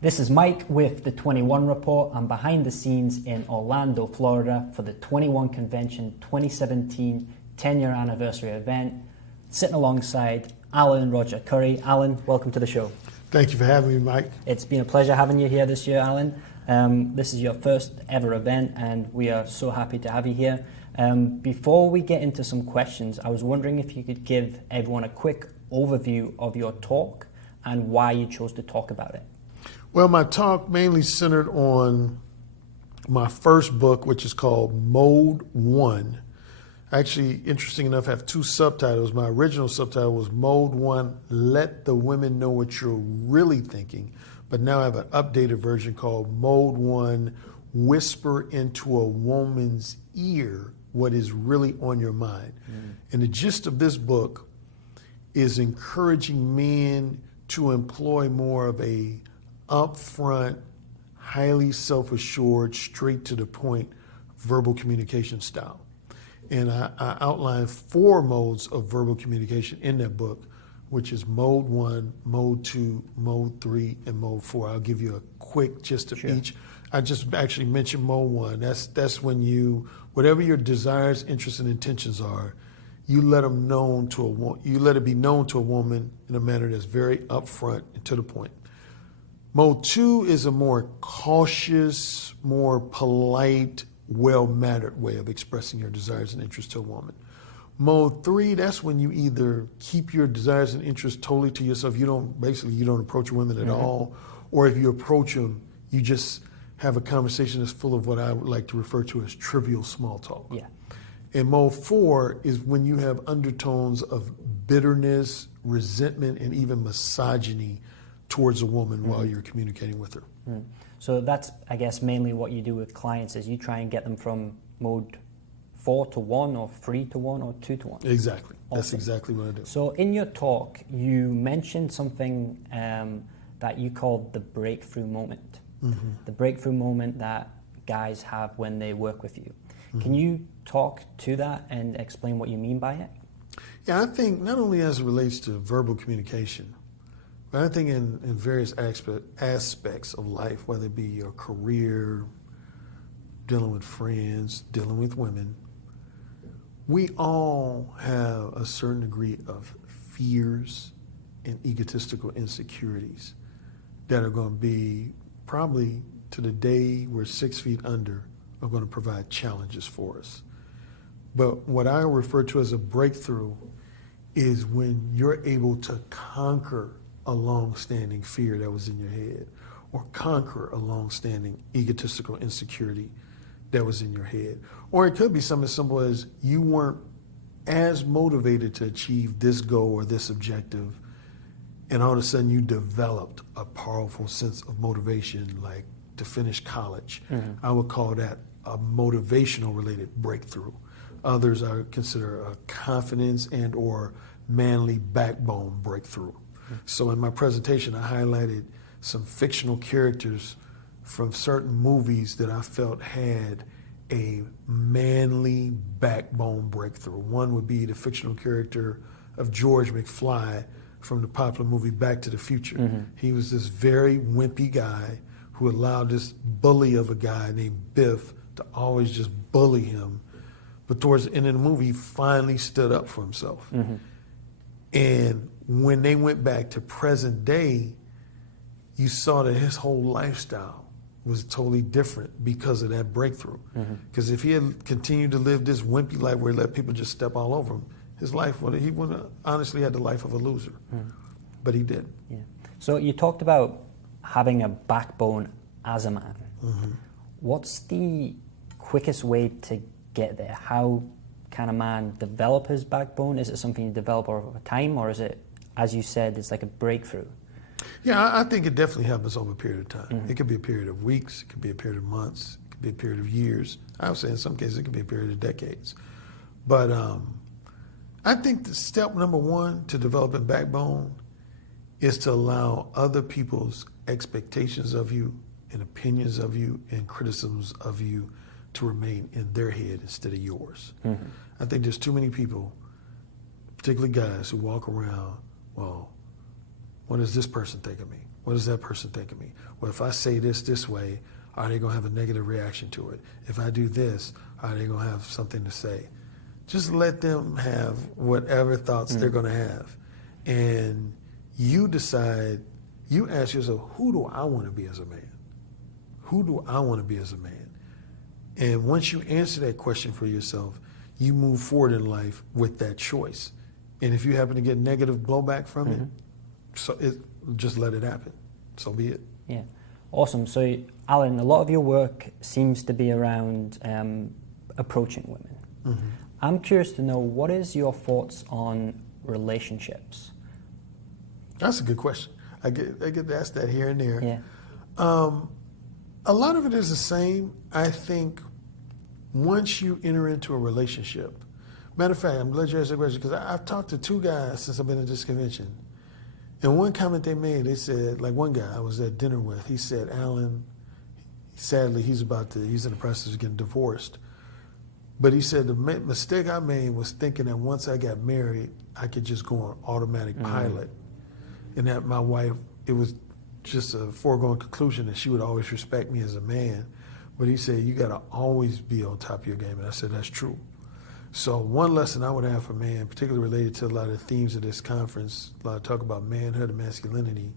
This is Mike with the 21 Report. I'm behind the scenes in Orlando, Florida for the 21 Convention 2017 10-year anniversary event, sitting alongside Alan Roger Currie. Alan, welcome to the show. Thank you for having me, Mike. It's been a pleasure having you here this year, Alan. This is your first ever event and we are so happy to have you here. Before we get into some questions, I was wondering if you could give everyone a quick overview of your talk and why you chose to talk about it. Well, my talk mainly centered on my first book, which is called Mode 1. Actually, interesting enough, I have two subtitles. My original subtitle was Mode 1, Let the Women Know What You're Really Thinking. But now I have an updated version called Mode 1, Whisper into a Woman's Ear What Is Really on Your Mind. And the gist of this book is encouraging men to employ more of a upfront, highly self-assured, straight to the point verbal communication style. And I outline 4 modes of verbal communication in that book, which is Mode 1, Mode 2, Mode 3, and Mode 4. I'll give you a quick gist of each. I just actually mentioned Mode 1. That's when you, whatever your desires, interests, and intentions are, you let it be known to a woman in a manner that's very upfront and to the point. Mode 2 is a more cautious, more polite, well-mannered way of expressing your desires and interests to a woman. Mode 3, that's when you either keep your desires and interests totally to yourself. You don't approach women at all. Or if you approach them, you just have a conversation that's full of what I would like to refer to as trivial small talk. Yeah. And Mode 4 is when you have undertones of bitterness, resentment, and even misogyny towards a woman while you're communicating with her. So that's, I guess, mainly what you do with clients is you try and get them from mode 4 to 1 or 3 to 1 or 2 to 1. Exactly. Awesome. That's exactly what I do. So in your talk, you mentioned something that you called the breakthrough moment. The breakthrough moment that guys have when they work with you. Can you talk to that and explain what you mean by it? Yeah, I think not only as it relates to verbal communication, but I think in various aspects of life, whether it be your career, dealing with friends, dealing with women, we all have a certain degree of fears and egotistical insecurities that are going to be probably to the day we're 6 feet under are going to provide challenges for us. But what I refer to as a breakthrough is when you're able to conquer a long-standing fear that was in your head, or conquer a long-standing egotistical insecurity that was in your head. Or it could be something as simple as you weren't as motivated to achieve this goal or this objective, and all of a sudden you developed a powerful sense of motivation, like to finish college. I would call that a motivational related breakthrough. Others I consider a confidence and or manly backbone breakthrough. So in my presentation, I highlighted some fictional characters from certain movies that I felt had a manly backbone breakthrough. One would be the fictional character of George McFly from the popular movie Back to the Future. He was this very wimpy guy who allowed this bully of a guy named Biff to always just bully him. But towards the end of the movie, he finally stood up for himself. And when they went back to present day, you saw that his whole lifestyle was totally different because of that breakthrough. Because if he had continued to live this wimpy life where he let people just step all over him, his life he would have honestly had the life of a loser. But he did. Yeah. So you talked about having a backbone as a man. What's the quickest way to get there? How can a man develop his backbone? Is it something you develop over time, or is it, as you said, it's like a breakthrough? Yeah, I think it definitely happens over a period of time. It could be a period of weeks, it could be a period of months, it could be a period of years. I would say in some cases it could be a period of decades. But I think the step number 1 to developing backbone is to allow other people's expectations of you and opinions of you and criticisms of you to remain in their head instead of yours. I think there's too many people, particularly guys, who walk around, well, what does this person think of me? What does that person think of me? Well, if I say this way, are they going to have a negative reaction to it? If I do this, are they going to have something to say? Just let them have whatever thoughts they're going to have. And you decide, you ask yourself, who do I want to be as a man? Who do I want to be as a man? And once you answer that question for yourself, you move forward in life with that choice. And if you happen to get negative blowback from it, just let it happen. So be it. Yeah. Awesome. So, Alan, a lot of your work seems to be around approaching women. I'm curious to know, what is your thoughts on relationships? That's a good question. I get asked that here and there. Yeah. A lot of it is the same. I think once you enter into a relationship, matter of fact, I'm glad you asked that question, because I've talked to two guys since I've been at this convention. And one comment they made, they said, like one guy I was at dinner with, he said, Alan, sadly, he's in the process of getting divorced. But he said the mistake I made was thinking that once I got married, I could just go on automatic pilot. And that my wife, it was just a foregone conclusion that she would always respect me as a man. But he said, you got to always be on top of your game. And I said, that's true. So one lesson I would have for men, particularly related to a lot of the themes of this conference, a lot of talk about manhood and masculinity,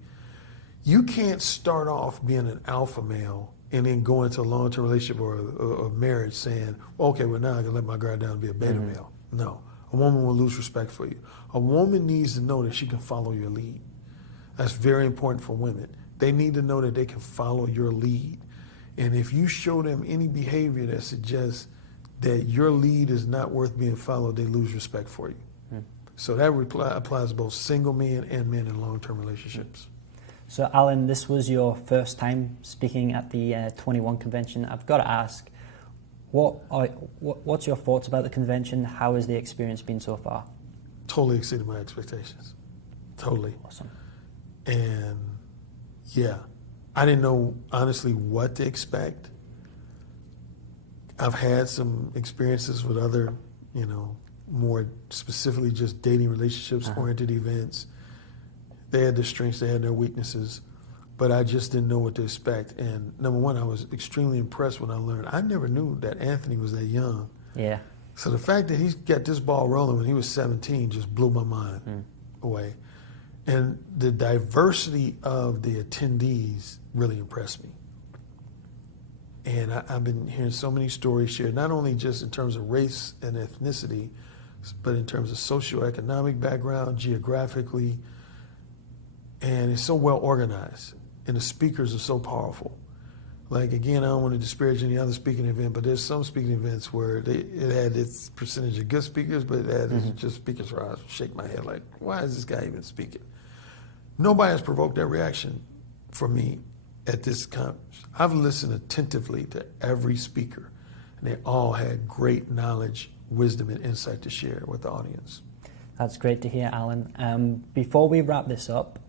you can't start off being an alpha male and then go into a long-term relationship or a marriage saying, okay, well, now I can let my guard down and be a beta male. No, a woman will lose respect for you. A woman needs to know that she can follow your lead. That's very important for women. They need to know that they can follow your lead. And if you show them any behavior that suggests that your lead is not worth being followed, they lose respect for you. So that applies to both single men and men in long-term relationships. So, Alan, this was your first time speaking at the 21 convention. I've got to ask, what's your thoughts about the convention? How has the experience been so far? Totally exceeded my expectations. Totally. Awesome. And yeah, I didn't know honestly what to expect. I've had some experiences with other, more specifically just dating relationships oriented events. They had their strengths, they had their weaknesses, but I just didn't know what to expect. And number one, I was extremely impressed when I learned. I never knew that Anthony was that young. Yeah. So the fact that he's got this ball rolling when he was 17 just blew my mind away. And the diversity of the attendees really impressed me. And I've been hearing so many stories shared, not only just in terms of race and ethnicity, but in terms of socioeconomic background, geographically. And it's so well organized, and the speakers are so powerful. Like, again, I don't want to disparage any other speaking event, but there's some speaking events where it had its percentage of good speakers, but it had just speakers where I shake my head like, why is this guy even speaking? Nobody has provoked that reaction for me at this conference. I've listened attentively to every speaker, and they all had great knowledge, wisdom, and insight to share with the audience. That's great to hear, Alan. Before we wrap this up,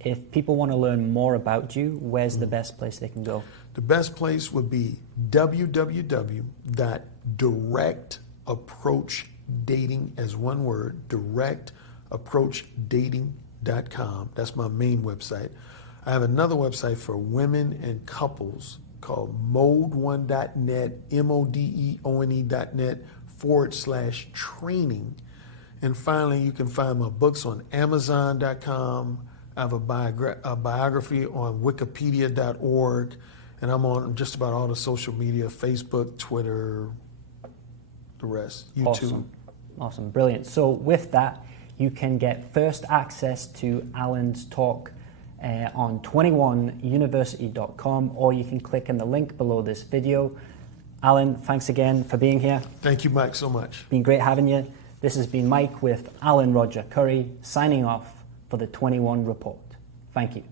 if people want to learn more about you, where's the best place they can go? The best place would be www.directapproachdating, as one word, directapproachdating.com. That's my main website. I have another website for women and couples called mode1.net, modeone.net/training. And finally, you can find my books on Amazon.com. I have a biography on wikipedia.org, and I'm on just about all the social media, Facebook, Twitter, the rest, YouTube. Awesome, brilliant. So with that, you can get first access to Alan's talk on 21university.com, or you can click on the link below this video. Alan, thanks again for being here. Thank you, Mike, so much. Been great having you. This has been Mike with Alan Roger Currie, signing off for the 21 Report. Thank you.